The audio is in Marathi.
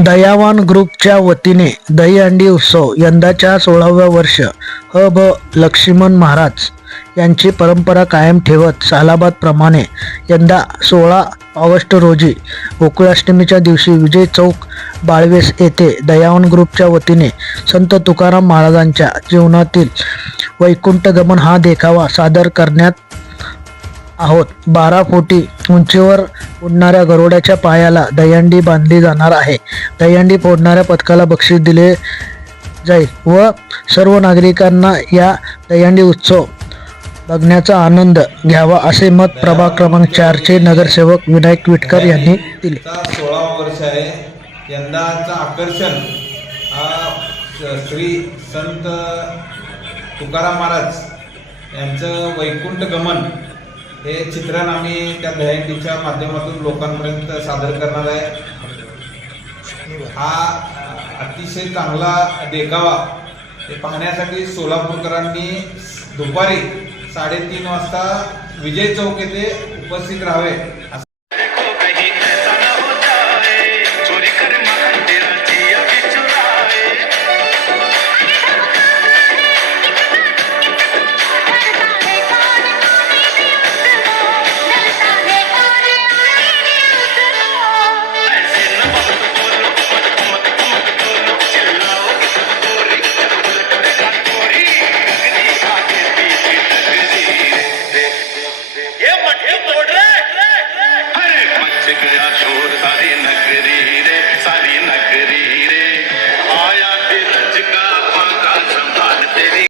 दयावान ग्रुपच्या वतीने दहीहंडी उत्सव यंदाच्या सोळाव्या वर्ष. ह भ लक्ष्मण महाराज यांची परंपरा कायम ठेवत सालाबादप्रमाणे यंदा सोळा ऑगस्ट रोजी गोकुळाष्टमीच्या दिवशी विजय चौक बाळवेस येथे दयावान ग्रुपच्या वतीने संत तुकाराम महाराजांच्या जीवनातील वैकुंठगमन हा देखावा सादर करण्यात आहोत. बारा फुटी उंचीवर उडणाऱ्या गरोड्याच्या पायाला दहीहंडी बांधली जाणार आहे. दहीहंडी फोडणाऱ्या पथकाला बक्षीस दिले जाईल व सर्व नागरिकांना या दहीहंडी उत्सव बघण्याचा आनंद घ्यावा असे मत प्रभाग क्रमांक चारचे नगरसेवक विनायक विटकर यांनी दिले. सोळा वर्ष आहे. यंदाचं आकर्षण श्री संत तुकाराम महाराज यांचं वैकुंठ गमन हे चित्रण आम्ही त्या दहीहंडीच्या माध्यमातून लोकांपर्यंत सादर करणार आहे. हा अतिशय चांगला देखावा हे पाहण्यासाठी सोलापूरकरांनी दुपारी साडेतीन वाजता विजय चौक येथे उपस्थित राहावे.